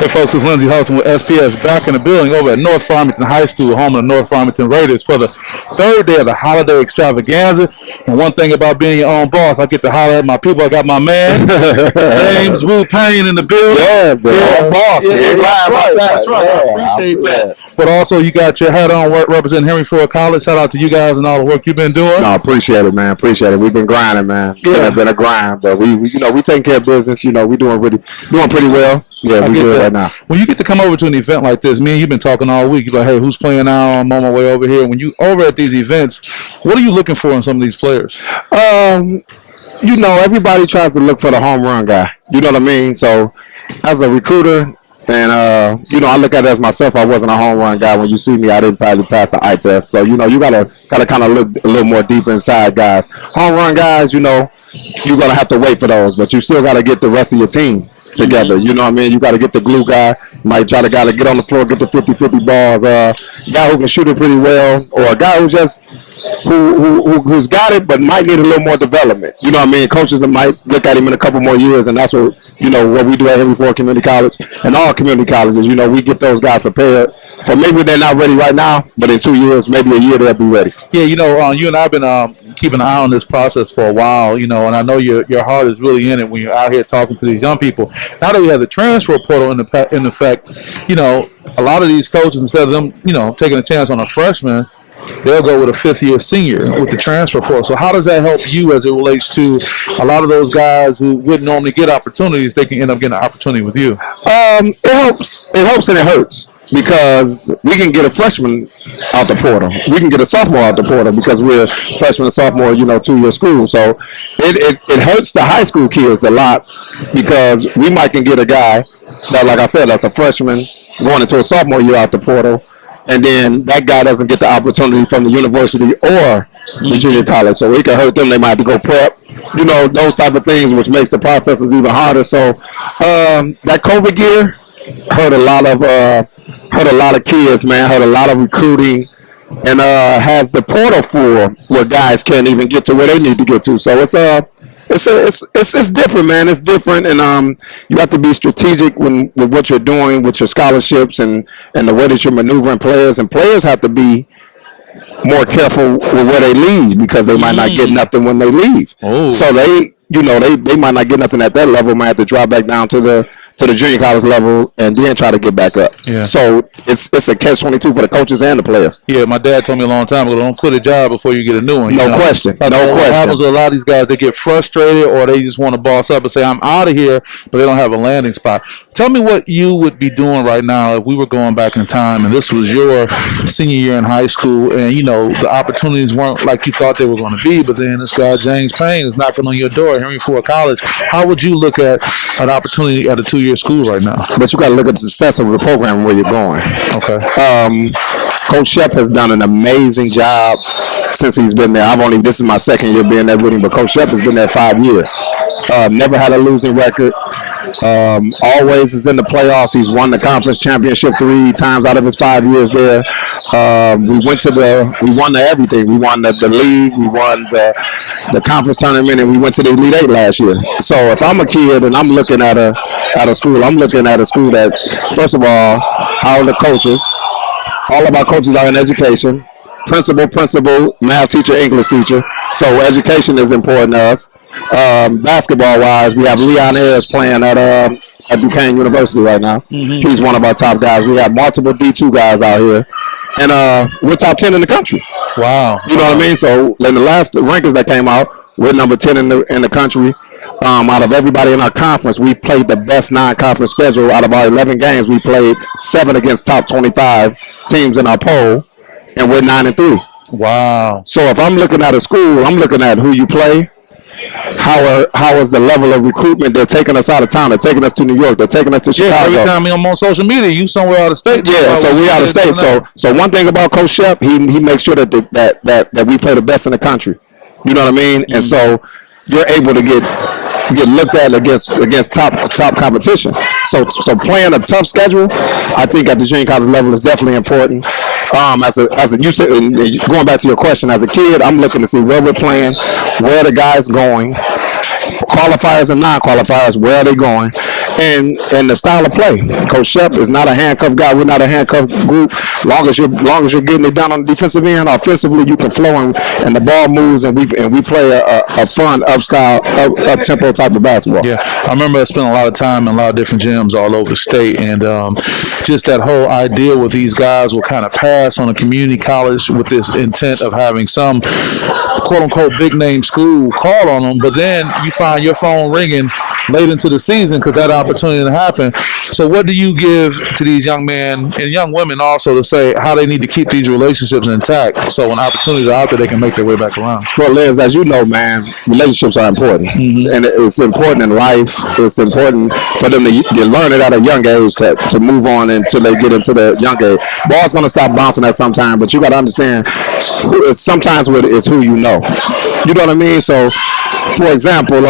Hey folks, it's Lindsey Hudson with SPS back in the building over at North Farmington High School, home of the North Farmington Raiders for the third day of the holiday extravaganza. And one thing about being your own boss, I get to holler at my people. I got my man, James Payne in the building. Yeah, the boss. That's right. I appreciate that. But also, you got your hat on representing Henry Ford College. Shout out to you guys and all the work you've been doing. No, appreciate it, man. Appreciate it. We've been grinding, man. Yeah. It's been a grind, but we taking care of business. We doing pretty well. Yeah, we good right now. When you get to come over to an event like this, me and you've been talking all week. You're like, hey, who's playing now? I'm on my way over here. When you over at these events, what are you looking for in some of these players? Everybody tries to look for the home run guy. You know what I mean? So, as a recruiter, and I look at it as myself. I wasn't a home run guy. When you see me, I didn't probably pass the eye test. So, you gotta kind of look a little more deep inside, guys. Home run guys, you're gonna have to wait for those, but you still gotta get the rest of your team together. You know what I mean? You gotta get the glue guy. You might try to get on the floor, get the 50-50 balls. Guy who can shoot it pretty well, or a guy who's who's got it but might need a little more development. You know what I mean? Coaches might look at him in a couple more years, and that's what what we do at Henry Ford Community College and all community colleges. We get those guys prepared for maybe they're not ready right now, but in 2 years, maybe a year, they'll be ready. Yeah, you and I have been keeping an eye on this process for a while, and I know your heart is really in it when you're out here talking to these young people. Now that we have the transfer portal in effect, a lot of these coaches, instead of them, taking a chance on a freshman, they'll go with a fifth-year senior with the transfer portal. So how does that help you as it relates to a lot of those guys who wouldn't normally get opportunities? They can end up getting an opportunity with you. It helps. It helps and it hurts, because we can get a freshman out the portal. We can get a sophomore out the portal because we're freshman and sophomore, 2-year school. So it hurts the high school kids a lot, because we might can get a guy that, like I said, that's a freshman going into a sophomore year out the portal, and then that guy doesn't get the opportunity from the university or the junior college. So it can hurt them. They might have to go prep, those type of things, which makes the processes even harder. So that COVID year hurt a lot of kids, man, hurt a lot of recruiting, and has the portal for where guys can't even get to where they need to get to. So it's different, man. It's different, and you have to be strategic with what you're doing with your scholarships and the way that you're maneuvering players. And players have to be more careful with where they leave, because they might not get nothing when they leave. Oh. So they might not get nothing at that level. Might have to drop back down to the junior college level and then try to get back up. Yeah. So it's a catch-22 for the coaches and the players. Yeah, my dad told me a long time ago, don't quit a job before you get a new one. No question. What happens with a lot of these guys, they get frustrated, or they just want to boss up and say, I'm out of here, but they don't have a landing spot. Tell me what you would be doing right now if we were going back in time and this was your senior year in high school, and the opportunities weren't like you thought they were going to be, but then this guy James Payne is knocking on your door at Henry Ford College. How would you look at an opportunity at a 2-year school right now? But you got to look at the success of the program and where you're going. Okay. Coach Shep has done an amazing job since he's been there. This is my second year being there with him, but Coach Shep has been there 5 years. Never had a losing record. Always is in the playoffs. He's won the conference championship 3 times out of his 5 years there. We won everything. We won the league. We won the conference tournament, and we went to the Elite 8 last year. So if I'm a kid and I'm looking at a school, I'm looking at a school that, first of all, how are the coaches? All of our coaches are in education. Principal, math teacher, English teacher. So education is important to us. Basketball-wise, we have Leon Ayers playing at Payne University right now. Mm-hmm. He's one of our top guys. We have multiple D2 guys out here, and we're top 10 in the country. Wow. You know what I mean? So in the last rankings that came out, we're number 10 in the country. Out of everybody in our conference, we played the best non-conference schedule. Out of our 11 games, we played 7 against top 25 teams in our poll, and we're 9-3. Wow. So if I'm looking at a school, I'm looking at who you play. How is the level of recruitment? They're taking us out of town. They're taking us to New York. They're taking us to Chicago. Every time I'm on social media, you somewhere out of state. Yeah, so we out of state. So one thing about Coach Shep, he makes sure that we play the best in the country. You know what I mean? Mm-hmm. And so you're able to get looked at against top competition. So playing a tough schedule, I think at the junior college level is definitely important. You said, going back to your question, as a kid, I'm looking to see where we're playing, where the guys going, qualifiers and non-qualifiers, where are they going, and the style of play. Coach Shep is not a handcuff guy. We're not a handcuff group. Long as you're getting it done on the defensive end, offensively you can flow and the ball moves, and we play a fun up tempo type of basketball. Yeah, I remember I spent a lot of time in a lot of different gyms all over the state, and just that whole idea with these guys will kind of pass on a community college with this intent of having some quote unquote big name school call on them, but then you find your phone ringing late into the season because that opportunity to happen. So what do you give to these young men and young women also to say how they need to keep these relationships intact so when opportunities are out there they can make their way back around? Well, Liz, as you know, man, relationships are important, and it's important in life. It's important for them to learn it at a young age to move on until they get into the young age. Ball's going to stop bouncing at some time, but you got to understand sometimes it's who you know. You know what I mean? So, for example,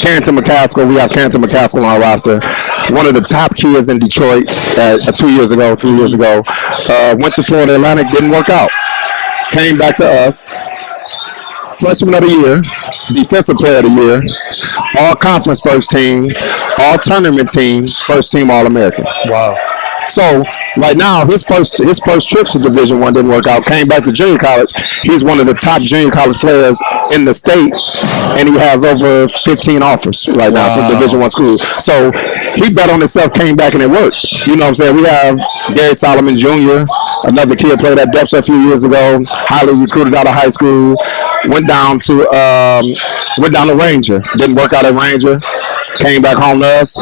Carrington McCaskill, we have Carrington McCaskill on our roster. One of the top kids in Detroit 3 years ago, went to Florida Atlantic, didn't work out. Came back to us. Freshman of the year, defensive player of the year, all conference first team, all tournament team, first team All-American. Wow. So right now, his first trip to Division I didn't work out. Came back to junior college. He's one of the top junior college players in the state, and he has over 15 offers right now from Division I school. So he bet on himself, came back, and it worked. You know what I'm saying? We have Gary Solomon Jr., another kid played at Depths a few years ago, highly recruited out of high school, went down to Ranger. Didn't work out at Ranger. Came back home to us.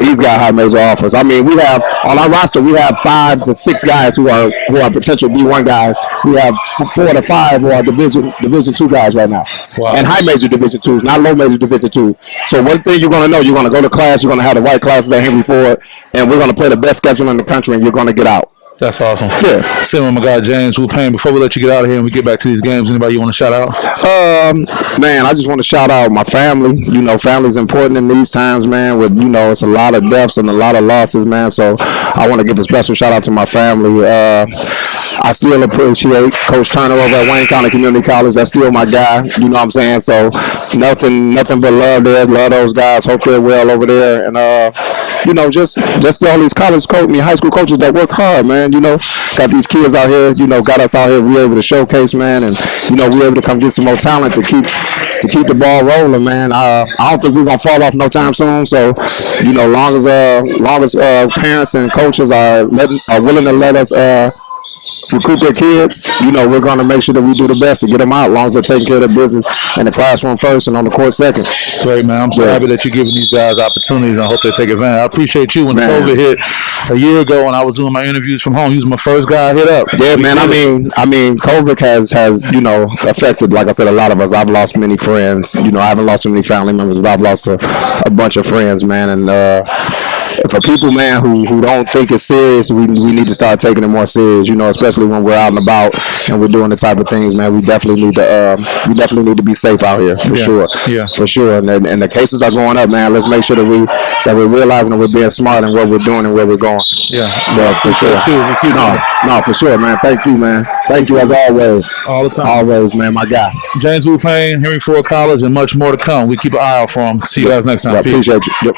He's got high major offers. I mean, we have on our roster, we have 5 to 6 guys who are potential D1 guys. We have 4 to 5 who are Division II guys right now. Wow. And high major Division IIs, not low major Division II. So one thing you're going to know, you're going to go to class, you're going to have the white classes at Henry Ford, and we're going to play the best schedule in the country, and you're going to get out. That's awesome. Yeah. Same with my guy James. Payne, before we let you get out of here and we get back to these games, anybody you want to shout out? Man, I just want to shout out my family. You know, family's important in these times, man. With, you know, it's a lot of deaths and a lot of losses, man. So I want to give a special shout out to my family. I still appreciate Coach Turner over at Wayne County Community College. That's still my guy. You know what I'm saying? So nothing but love there. Love those guys. Hope they're well over there. And you know, just all these high school coaches that work hard, man. You know, got these kids out here, you know, got us out here, we're able to showcase, man, and, you know, we're able to come get some more talent to keep the ball rolling, man. I don't think we're going to fall off no time soon, so, you know, long as parents and coaches are willing to let us recruit their kids, you know, we're going to make sure that we do the best to get them out, as long as they're taking care of their business in the classroom first and on the court second. Great, man. I'm so happy that you're giving these guys opportunities, and I hope they take advantage. I appreciate you when COVID hit a year ago and I was doing my interviews from home. You was my first guy I hit up. Yeah, man. I mean, COVID has you know, affected, like I said, a lot of us. I've lost many friends. You know, I haven't lost too many family members, but I've lost a bunch of friends, man. And for people, man, who don't think it's serious, we need to start taking it more serious. You know, especially when we're out and about and we're doing the type of things, man. We definitely need to be safe out here for sure. Yeah, for sure. And the cases are going up, man. Let's make sure that we're realizing that we're being smart in what we're doing and where we're going. Yeah, for sure. No, for sure, man. Thank you, man. Thank you as always. All the time. Always, man. My guy. James Payne, Henry Ford College, and much more to come. We keep an eye out for him. See you guys next time. Appreciate you. Yep.